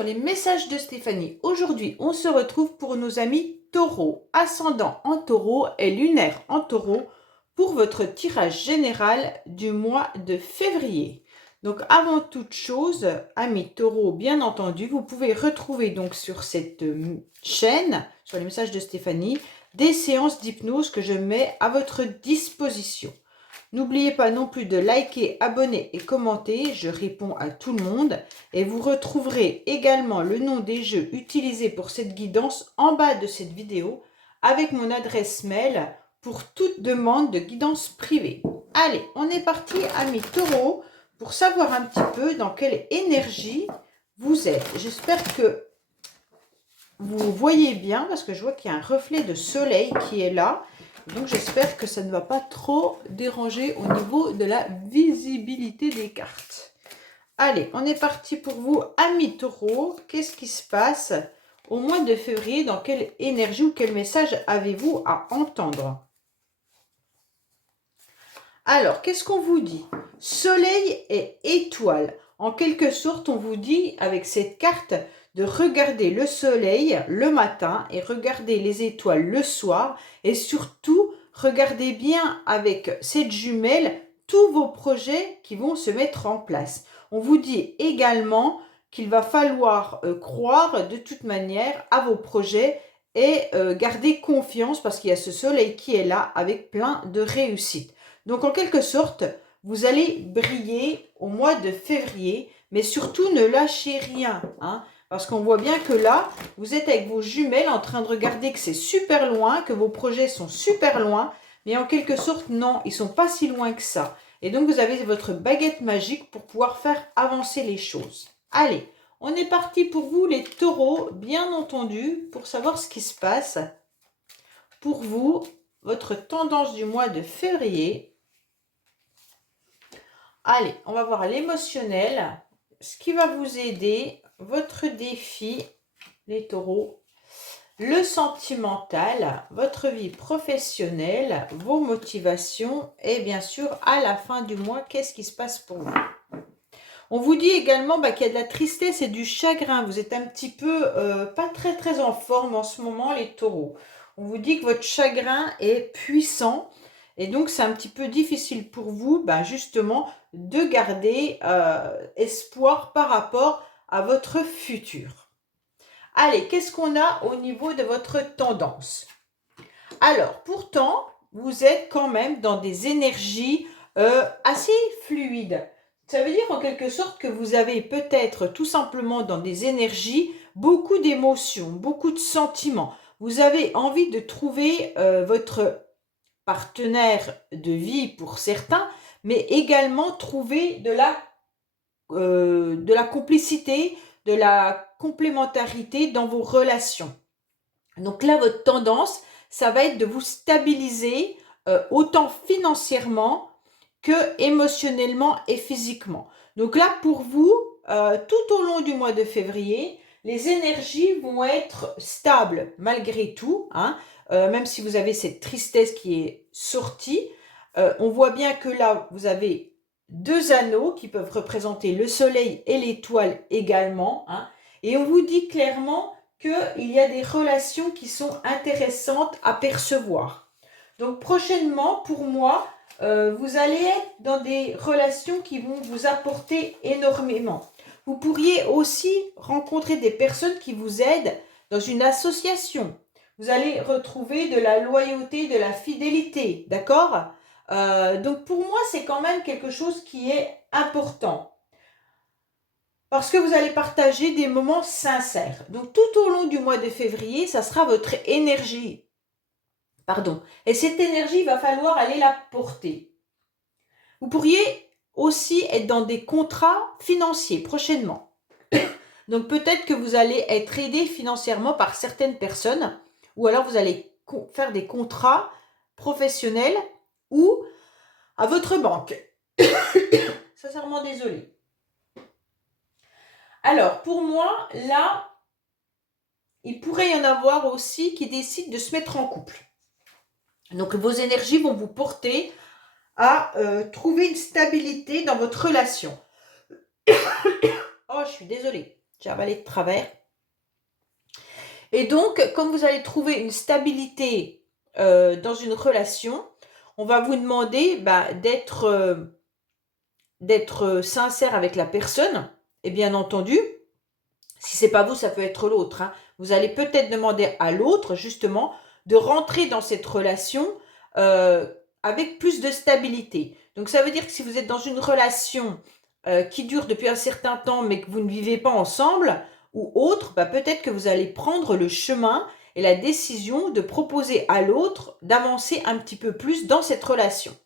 sur les messages de Stéphanie. Aujourd'hui, on se retrouve pour nos amis taureaux, ascendant en taureau et lunaire en taureau pour votre tirage général du mois de février. Donc avant toute chose, amis taureaux, bien entendu, vous pouvez retrouver donc sur cette chaîne, sur les messages de Stéphanie, des séances d'hypnose que je mets à votre disposition. N'oubliez pas non plus de liker, abonner et commenter, je réponds à tout le monde. Et vous retrouverez également le nom des jeux utilisés pour cette guidance en bas de cette vidéo avec mon adresse mail pour toute demande de guidance privée. Allez, on est parti, amis taureaux, pour savoir un petit peu dans quelle énergie vous êtes. J'espère que vous voyez bien parce que je vois qu'il y a un reflet de soleil qui est là. Donc j'espère que ça ne va pas trop déranger au niveau de la visibilité des cartes. Allez, on est parti pour vous, amis taureaux. Qu'est-ce qui se passe au mois de février? Dans quelle énergie ou quel message avez-vous à entendre? Alors, qu'est-ce qu'on vous dit? Soleil et étoile. En quelque sorte, on vous dit avec cette carte de regarder le soleil le matin et regarder les étoiles le soir. Et surtout, regardez bien avec cette jumelle tous vos projets qui vont se mettre en place. On vous dit également qu'il va falloir croire de toute manière à vos projets et garder confiance parce qu'il y a ce soleil qui est là avec plein de réussite. Donc en quelque sorte, vous allez briller au mois de février, mais surtout ne lâchez rien, hein, parce qu'on voit bien que là, vous êtes avec vos jumelles en train de regarder que c'est super loin, que vos projets sont super loin, mais en quelque sorte, non, ils ne sont pas si loin que ça. Et donc, vous avez votre baguette magique pour pouvoir faire avancer les choses. Allez, on est parti pour vous, les taureaux, bien entendu, pour savoir ce qui se passe. Pour vous, votre tendance du mois de février. Allez, on va voir l'émotionnel, ce qui va vous aider, votre défi, les taureaux, le sentimental, votre vie professionnelle, vos motivations et bien sûr, à la fin du mois, qu'est-ce qui se passe pour vous? On vous dit également qu'il y a de la tristesse et du chagrin. Vous êtes un petit peu pas très en forme en ce moment, les taureaux. On vous dit que votre chagrin est puissant. Et donc, c'est un petit peu difficile pour vous, justement, de garder espoir par rapport à votre futur. Allez, qu'est-ce qu'on a au niveau de votre tendance? Alors, pourtant, vous êtes quand même dans des énergies assez fluides. Ça veut dire en quelque sorte que vous avez peut-être tout simplement dans des énergies beaucoup d'émotions, beaucoup de sentiments. Vous avez envie de trouver votre partenaire de vie pour certains, mais également trouver de la complicité, de la complémentarité dans vos relations. Donc là, votre tendance, ça va être de vous stabiliser autant financièrement que émotionnellement et physiquement. Donc là, pour vous, tout au long du mois de février, les énergies vont être stables malgré tout, hein, même si vous avez cette tristesse qui est sortie. On voit bien que là, vous avez deux anneaux qui peuvent représenter le soleil et l'étoile également, hein, et on vous dit clairement qu'il y a des relations qui sont intéressantes à percevoir. Donc prochainement, pour moi, vous allez être dans des relations qui vont vous apporter énormément. Vous pourriez aussi rencontrer des personnes qui vous aident dans une association. Vous allez retrouver de la loyauté, de la fidélité, d'accord? Donc pour moi, c'est quand même quelque chose qui est important. Parce que vous allez partager des moments sincères. Donc tout au long du mois de février, ça sera votre énergie. Pardon. Et cette énergie, il va falloir aller la porter. Vous pourriez aussi être dans des contrats financiers prochainement. Donc peut-être que vous allez être aidé financièrement par certaines personnes ou alors vous allez faire des contrats professionnels ou à votre banque. Sincèrement désolée. Alors pour moi, là, il pourrait y en avoir aussi qui décident de se mettre en couple. Donc vos énergies vont vous porter à trouver une stabilité dans votre relation. Oh, je suis désolée. J'ai avalé de travers. Et donc, comme vous allez trouver une stabilité dans une relation, on va vous demander d'être sincère avec la personne. Et bien entendu, si c'est pas vous, ça peut être l'autre, hein. Vous allez peut-être demander à l'autre, justement, de rentrer dans cette relation euh, avec plus de stabilité. Donc, ça veut dire que si vous êtes dans une relation qui dure depuis un certain temps, mais que vous ne vivez pas ensemble, ou autre, peut-être que vous allez prendre le chemin et la décision de proposer à l'autre d'avancer un petit peu plus dans cette relation.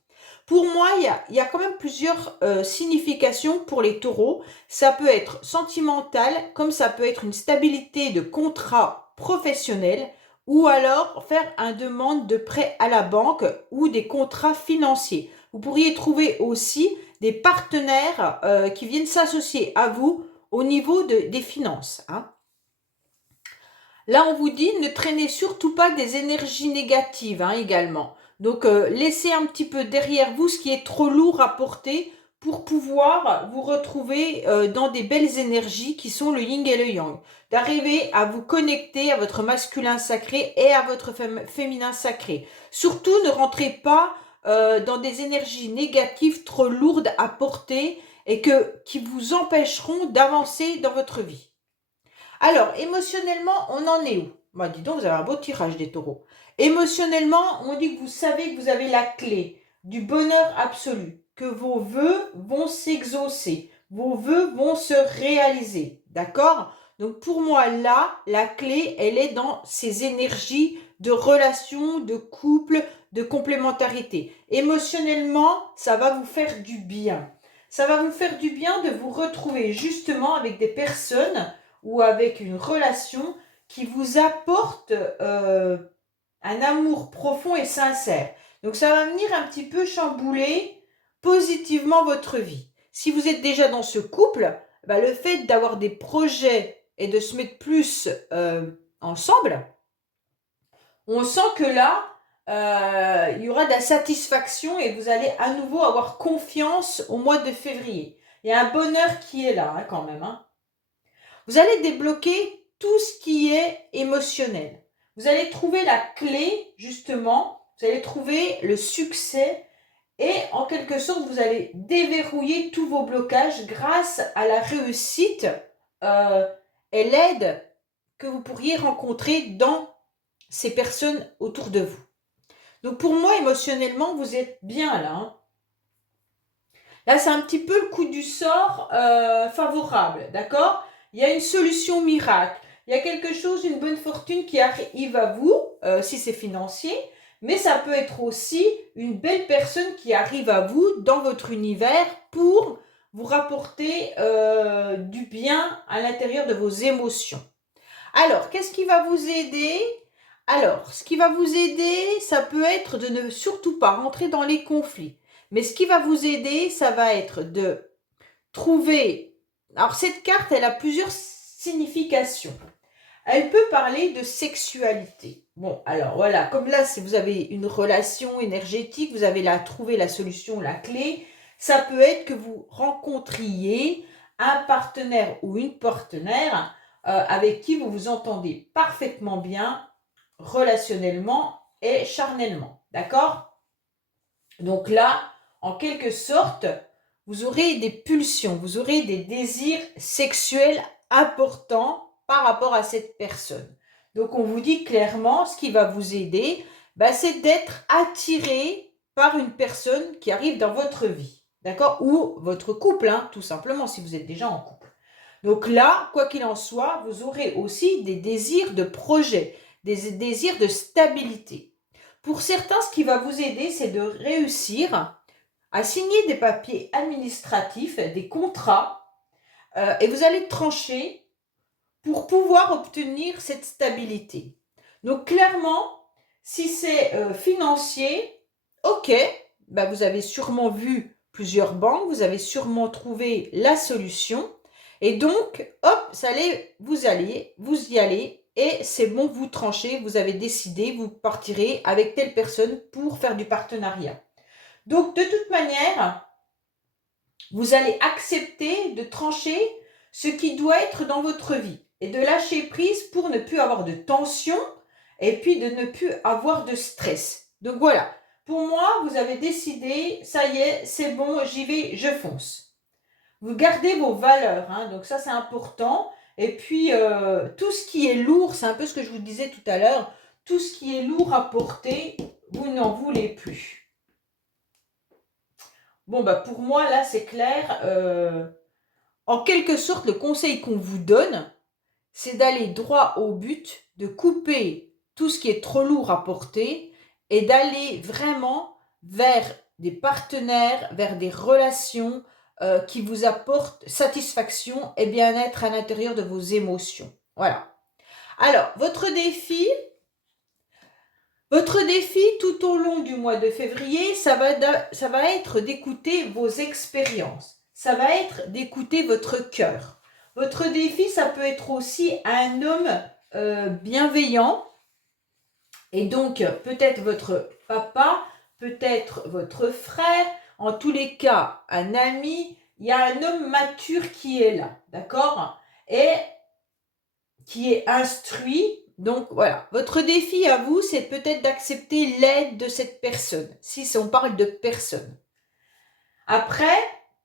Pour moi, il y a quand même plusieurs significations pour les taureaux. Ça peut être sentimental, comme ça peut être une stabilité de contrat professionnel, ou alors faire une demande de prêt à la banque ou des contrats financiers. Vous pourriez trouver aussi des partenaires qui viennent s'associer à vous au niveau des finances, hein. Là, on vous dit ne traînez surtout pas des énergies négatives, hein, également. Donc, laissez un petit peu derrière vous ce qui est trop lourd à porter pour pouvoir vous retrouver dans des belles énergies qui sont le yin et le yang. D'arriver à vous connecter à votre masculin sacré et à votre féminin sacré. Surtout, ne rentrez pas dans des énergies négatives trop lourdes à porter et qui vous empêcheront d'avancer dans votre vie. Alors, émotionnellement, on en est où? Bah, dis donc, vous avez un beau tirage des taureaux. Émotionnellement, on dit que vous savez que vous avez la clé du bonheur absolu, que vos vœux vont s'exaucer, vos vœux vont se réaliser. D'accord? Donc, pour moi, là, la clé, elle est dans ces énergies de relation, de couple, de complémentarité. Émotionnellement, ça va vous faire du bien. Ça va vous faire du bien de vous retrouver justement avec des personnes ou avec une relation qui vous apporte un amour profond et sincère. Donc ça va venir un petit peu chambouler positivement votre vie. Si vous êtes déjà dans ce couple, le fait d'avoir des projets et de se mettre plus ensemble, on sent que là, il y aura de la satisfaction et vous allez à nouveau avoir confiance au mois de février. Il y a un bonheur qui est là, hein, quand même, hein. Vous allez débloquer tout ce qui est émotionnel. Vous allez trouver la clé, justement, vous allez trouver le succès et en quelque sorte, vous allez déverrouiller tous vos blocages grâce à la réussite et l'aide que vous pourriez rencontrer dans ces personnes autour de vous. Donc pour moi, émotionnellement, vous êtes bien là, hein. Là, c'est un petit peu le coup du sort favorable, d'accord? Il y a une solution miracle. Il y a quelque chose, une bonne fortune qui arrive à vous, si c'est financier, mais ça peut être aussi une belle personne qui arrive à vous dans votre univers pour vous rapporter du bien à l'intérieur de vos émotions. Alors, qu'est-ce qui va vous aider? Alors, ce qui va vous aider, ça peut être de ne surtout pas rentrer dans les conflits. Mais ce qui va vous aider, ça va être de trouver... Alors, cette carte, elle a plusieurs significations. Elle peut parler de sexualité. Bon, alors voilà, comme là, si vous avez une relation énergétique, vous avez trouvé la solution, la clé. Ça peut être que vous rencontriez un partenaire ou une partenaire avec qui vous vous entendez parfaitement bien, relationnellement et charnellement. D'accord? Donc là, en quelque sorte, vous aurez des pulsions, vous aurez des désirs sexuels importants par rapport à cette personne. Donc on vous dit clairement, ce qui va vous aider, c'est d'être attiré par une personne qui arrive dans votre vie. D'accord? Ou votre couple, hein, tout simplement, si vous êtes déjà en couple. Donc là, quoi qu'il en soit, vous aurez aussi des désirs de projet, des désirs de stabilité. Pour certains, ce qui va vous aider, c'est de réussir à signer des papiers administratifs, des contrats, et vous allez trancher pour pouvoir obtenir cette stabilité. Donc clairement, si c'est financier, ok, vous avez sûrement vu plusieurs banques, vous avez sûrement trouvé la solution, et donc, hop, vous y allez, et c'est bon, vous tranchez, vous avez décidé, vous partirez avec telle personne pour faire du partenariat. Donc, de toute manière, vous allez accepter de trancher ce qui doit être dans votre vie et de lâcher prise pour ne plus avoir de tension et puis de ne plus avoir de stress. Donc voilà, pour moi, vous avez décidé, ça y est, c'est bon, j'y vais, je fonce. Vous gardez vos valeurs, hein, donc ça c'est important. Et puis tout ce qui est lourd, c'est un peu ce que je vous disais tout à l'heure, tout ce qui est lourd à porter, vous n'en voulez plus. Bon, bah pour moi, là, c'est clair. En quelque sorte, le conseil qu'on vous donne, c'est d'aller droit au but, de couper tout ce qui est trop lourd à porter et d'aller vraiment vers des partenaires, vers des relations qui vous apportent satisfaction et bien-être à l'intérieur de vos émotions. Voilà. Alors, votre défi tout au long du mois de février, ça va être d'écouter vos expériences. Ça va être d'écouter votre cœur. Votre défi, ça peut être aussi un homme bienveillant. Et donc, peut-être votre papa, peut-être votre frère, en tous les cas, un ami. Il y a un homme mature qui est là, d'accord? Et qui est instruit. Donc voilà, votre défi à vous, c'est peut-être d'accepter l'aide de cette personne, si on parle de personne. Après,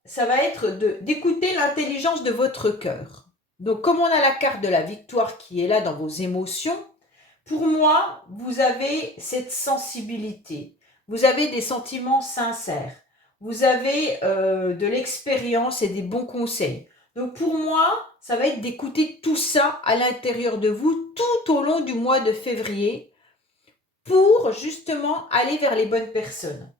ça va être d'écouter l'intelligence de votre cœur. Donc comme on a la carte de la victoire qui est là dans vos émotions, pour moi, vous avez cette sensibilité, vous avez des sentiments sincères, vous avez de l'expérience et des bons conseils. Donc pour moi, ça va être d'écouter tout ça à l'intérieur de vous tout au long du mois de février pour justement aller vers les bonnes personnes.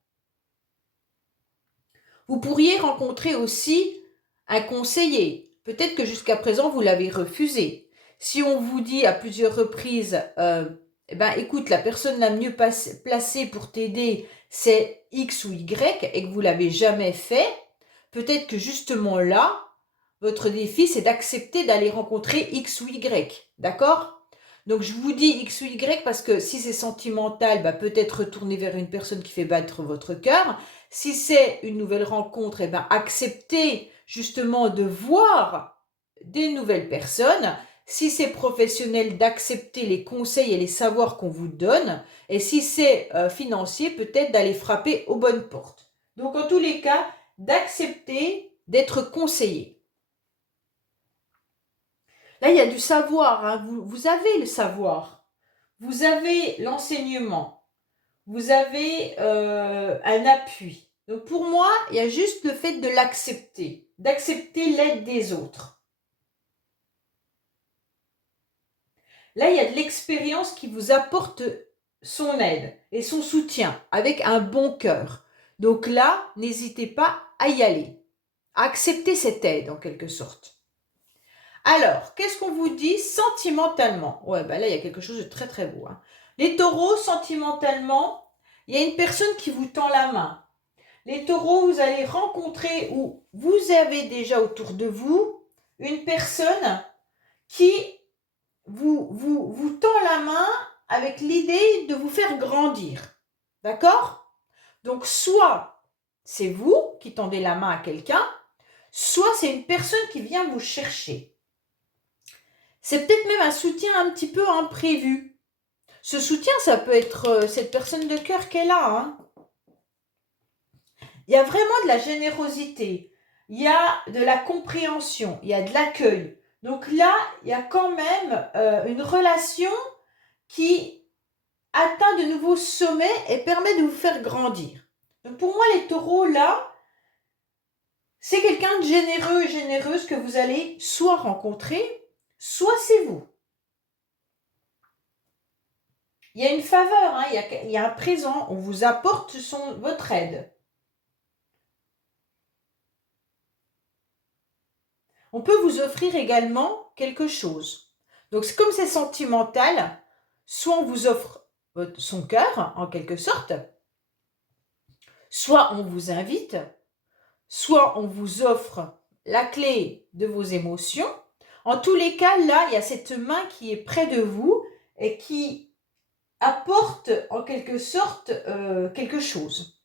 Vous pourriez rencontrer aussi un conseiller. Peut-être que jusqu'à présent, vous l'avez refusé. Si on vous dit à plusieurs reprises, écoute, la personne la mieux placée pour t'aider, c'est X ou Y, et que vous ne l'avez jamais fait, peut-être que justement là, votre défi, c'est d'accepter d'aller rencontrer X ou Y. D'accord? Donc, je vous dis X ou Y parce que si c'est sentimental, peut-être retourner vers une personne qui fait battre votre cœur. Si c'est une nouvelle rencontre, acceptez justement de voir des nouvelles personnes. Si c'est professionnel, d'accepter les conseils et les savoirs qu'on vous donne. Et si c'est financier, peut-être d'aller frapper aux bonnes portes. Donc, en tous les cas, d'accepter d'être conseillé. Là, il y a du savoir, hein. Vous avez le savoir, vous avez l'enseignement, vous avez un appui. Donc pour moi, il y a juste le fait de l'accepter, d'accepter l'aide des autres. Là, il y a de l'expérience qui vous apporte son aide et son soutien avec un bon cœur. Donc là, n'hésitez pas à y aller, à accepter cette aide en quelque sorte. Alors, qu'est-ce qu'on vous dit sentimentalement? Ouais, là, il y a quelque chose de très très beau, hein. Les taureaux, sentimentalement, il y a une personne qui vous tend la main. Les taureaux, vous allez rencontrer ou vous avez déjà autour de vous une personne qui vous tend la main avec l'idée de vous faire grandir. D'accord? Donc, soit c'est vous qui tendez la main à quelqu'un, soit c'est une personne qui vient vous chercher. C'est peut-être même un soutien un petit peu imprévu. Ce soutien, ça peut être cette personne de cœur qui est là, hein. Il y a vraiment de la générosité, il y a de la compréhension, il y a de l'accueil. Donc là, il y a quand même une relation qui atteint de nouveaux sommets et permet de vous faire grandir. Donc pour moi, les taureaux, là, c'est quelqu'un de généreux et généreuse que vous allez soit rencontrer, soit c'est vous. Il y a une faveur, hein, il y a un présent, on vous apporte votre aide. On peut vous offrir également quelque chose. Donc, comme c'est sentimental, soit on vous offre son cœur, en quelque sorte, soit on vous invite, soit on vous offre la clé de vos émotions. En tous les cas, là, il y a cette main qui est près de vous et qui apporte en quelque sorte quelque chose.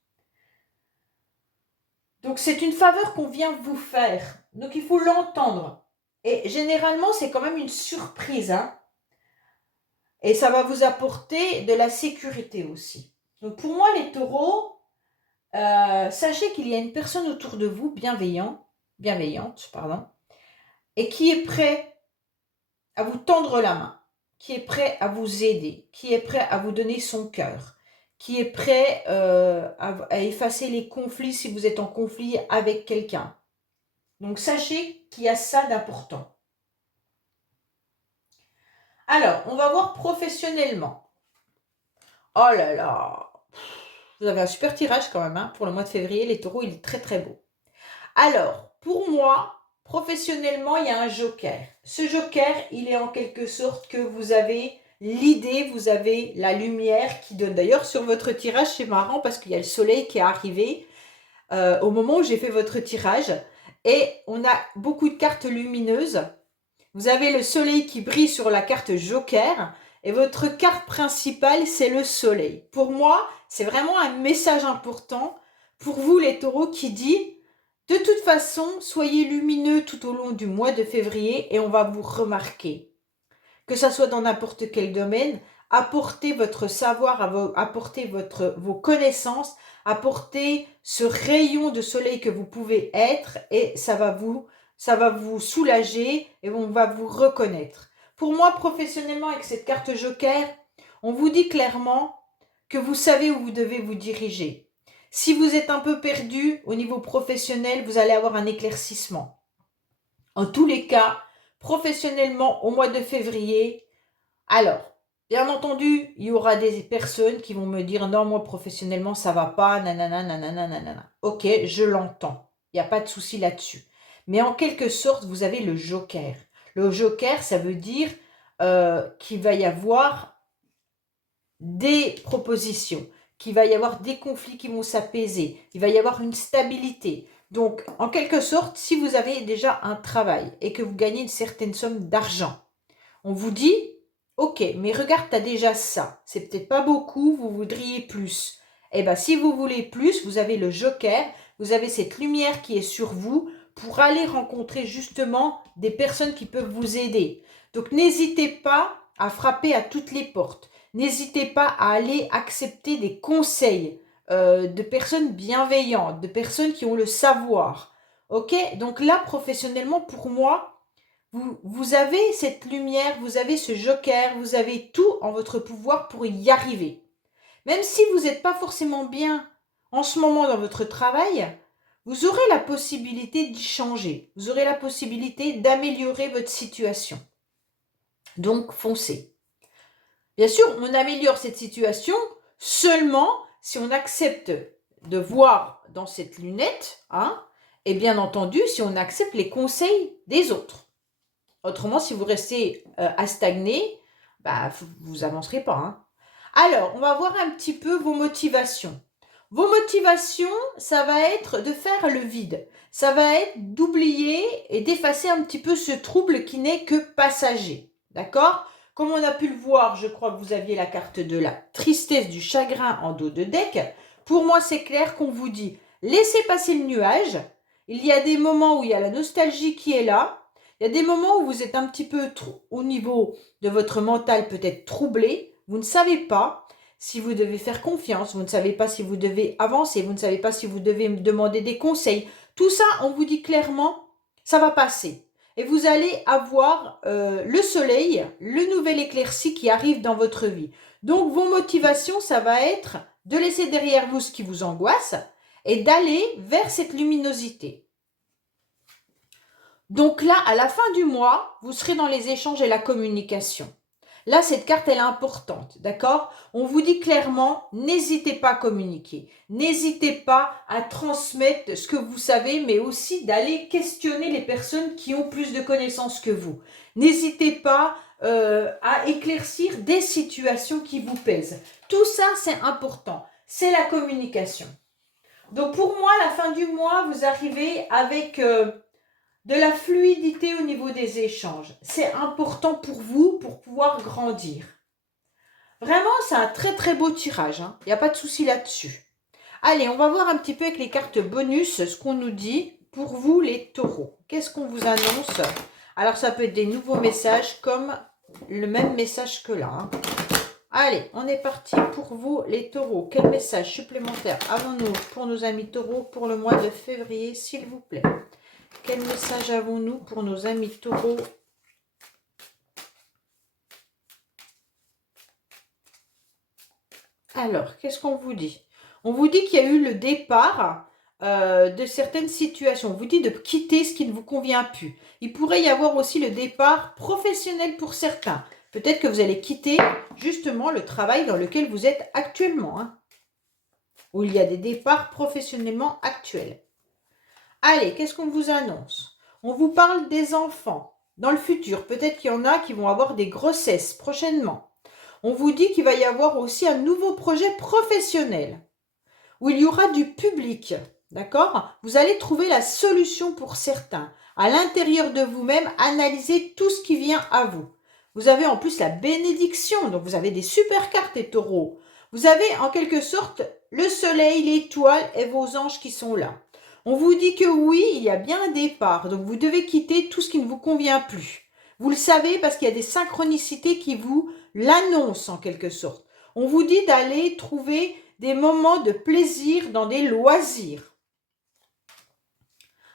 Donc c'est une faveur qu'on vient vous faire. Donc il faut l'entendre Et généralement, c'est quand même une surprise, hein. Et ça va vous apporter de la sécurité aussi. Donc pour moi, les taureaux, sachez qu'il y a une personne autour de vous, bienveillante, pardon, et qui est prêt à vous tendre la main, qui est prêt à vous aider, qui est prêt à vous donner son cœur, qui est prêt à effacer les conflits si vous êtes en conflit avec quelqu'un. Donc sachez qu'il y a ça d'important. Alors, on va voir professionnellement. Oh là là, vous avez un super tirage quand même, hein, pour le mois de février. Les taureaux, il est très très beau. Alors, pour moi, professionnellement, il y a un joker. Ce joker, il est en quelque sorte que vous avez l'idée, vous avez la lumière qui donne. D'ailleurs, sur votre tirage, c'est marrant parce qu'il y a le soleil qui est arrivé au moment où j'ai fait votre tirage. Et on a beaucoup de cartes lumineuses. Vous avez le soleil qui brille sur la carte joker. Et votre carte principale, c'est le soleil. Pour moi, c'est vraiment un message important pour vous, les taureaux, qui dit: de toute façon, soyez lumineux tout au long du mois de février et on va vous remarquer. Que ça soit dans n'importe quel domaine, apportez votre savoir, apportez vos connaissances, apportez ce rayon de soleil que vous pouvez être et ça va vous soulager et on va vous reconnaître. Pour moi, professionnellement, avec cette carte joker, on vous dit clairement que vous savez où vous devez vous diriger. Si vous êtes un peu perdu au niveau professionnel, vous allez avoir un éclaircissement. En tous les cas, professionnellement, au mois de février, alors, bien entendu, il y aura des personnes qui vont me dire: non, moi professionnellement, ça va pas, nanana, nanana, nanana. Ok, je l'entends. Il n'y a pas de souci là-dessus. Mais en quelque sorte, vous avez le joker. Le joker, ça veut dire qu'il va y avoir des propositions, qu'il va y avoir des conflits qui vont s'apaiser, il va y avoir une stabilité. Donc, en quelque sorte, si vous avez déjà un travail et que vous gagnez une certaine somme d'argent, on vous dit: ok, mais regarde, tu as déjà ça. C'est peut-être pas beaucoup, vous voudriez plus. Eh bien, si vous voulez plus, vous avez le joker, vous avez cette lumière qui est sur vous pour aller rencontrer justement des personnes qui peuvent vous aider. Donc, n'hésitez pas à frapper à toutes les portes. N'hésitez pas à aller accepter des conseils de personnes bienveillantes, de personnes qui ont le savoir. Ok? Donc là, professionnellement, pour moi, vous avez cette lumière, vous avez ce joker, vous avez tout en votre pouvoir pour y arriver. Même si vous n'êtes pas forcément bien en ce moment dans votre travail, vous aurez la possibilité d'y changer. Vous aurez la possibilité d'améliorer votre situation. Donc, foncez. Bien sûr, on améliore cette situation seulement si on accepte de voir dans cette lunette, hein, et bien entendu, si on accepte les conseils des autres. Autrement, si vous restez à stagner, bah, vous n'avancerez pas. Hein. Alors, on va voir un petit peu vos motivations. Vos motivations, ça va être de faire le vide. Ça va être d'oublier et d'effacer un petit peu ce trouble qui n'est que passager. D'accord? Comme on a pu le voir, je crois que vous aviez la carte de la tristesse, du chagrin en dos de deck. Pour moi, c'est clair qu'on vous dit: laissez passer le nuage. Il y a des moments où il y a la nostalgie qui est là. Il y a des moments où vous êtes un petit peu au niveau de votre mental peut-être troublé. Vous ne savez pas si vous devez faire confiance, vous ne savez pas si vous devez avancer, vous ne savez pas si vous devez me demander des conseils. Tout ça, on vous dit clairement, ça va passer. Et vous allez avoir le soleil, le nouvel éclairci qui arrive dans votre vie. Donc, vos motivations, ça va être de laisser derrière vous ce qui vous angoisse et d'aller vers cette luminosité. Donc là, à la fin du mois, vous serez dans les échanges et la communication. Là, cette carte, elle est importante, d'accord? On vous dit clairement, n'hésitez pas à communiquer. N'hésitez pas à transmettre ce que vous savez, mais aussi d'aller questionner les personnes qui ont plus de connaissances que vous. N'hésitez pas à éclaircir des situations qui vous pèsent. Tout ça, c'est important. C'est la communication. Donc, pour moi, à la fin du mois, vous arrivez avec de la fluidité au niveau des échanges. C'est important pour vous pour pouvoir grandir. Vraiment, c'est un très très beau tirage. Hein. Il n'y a pas de souci là-dessus. Allez, on va voir un petit peu avec les cartes bonus ce qu'on nous dit pour vous les taureaux. Qu'est-ce qu'on vous annonce Alors, ça peut être des nouveaux messages comme le même message que là. Hein. Allez, on est parti pour vous, les taureaux. Quel message supplémentaire avons-nous pour nos amis taureaux pour le mois de février, s'il vous plaît? Quel message avons-nous pour nos amis taureaux? Alors, qu'est-ce qu'on vous dit? On vous dit qu'il y a eu le départ de certaines situations. On vous dit de quitter ce qui ne vous convient plus. Il pourrait y avoir aussi le départ professionnel pour certains. Peut-être que vous allez quitter justement le travail dans lequel vous êtes actuellement. Hein, où il y a des départs professionnellement actuels. Allez, qu'est-ce qu'on vous annonce? On vous parle des enfants. Dans le futur, peut-être qu'il y en a qui vont avoir des grossesses prochainement. On vous dit qu'il va y avoir aussi un nouveau projet professionnel où il y aura du public, d'accord? Vous allez trouver la solution pour certains. À l'intérieur de vous-même, analysez tout ce qui vient à vous. Vous avez en plus la bénédiction, donc vous avez des super cartes, les taureaux. Vous avez en quelque sorte le soleil, l'étoile et vos anges qui sont là. On vous dit que oui, il y a bien un départ, donc vous devez quitter tout ce qui ne vous convient plus. Vous le savez parce qu'il y a des synchronicités qui vous l'annoncent en quelque sorte. On vous dit d'aller trouver des moments de plaisir dans des loisirs.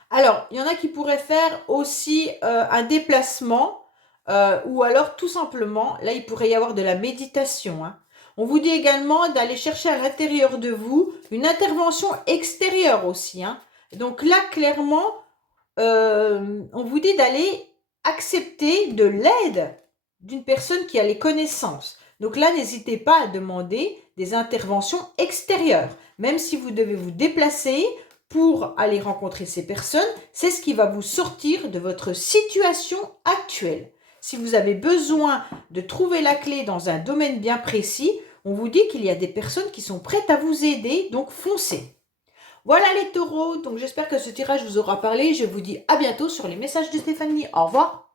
Alors, il y en a qui pourraient faire aussi un déplacement ou alors tout simplement, là, il pourrait y avoir de la méditation. Hein. On vous dit également d'aller chercher à l'intérieur de vous une intervention extérieure aussi. Hein. Donc là, clairement, on vous dit d'aller accepter de l'aide d'une personne qui a les connaissances. Donc là, n'hésitez pas à demander des interventions extérieures. Même si vous devez vous déplacer pour aller rencontrer ces personnes, c'est ce qui va vous sortir de votre situation actuelle. Si vous avez besoin de trouver la clé dans un domaine bien précis, on vous dit qu'il y a des personnes qui sont prêtes à vous aider, donc foncez. Voilà les taureaux, donc j'espère que ce tirage vous aura parlé. Je vous dis à bientôt sur les messages de Stéphanie. Au revoir.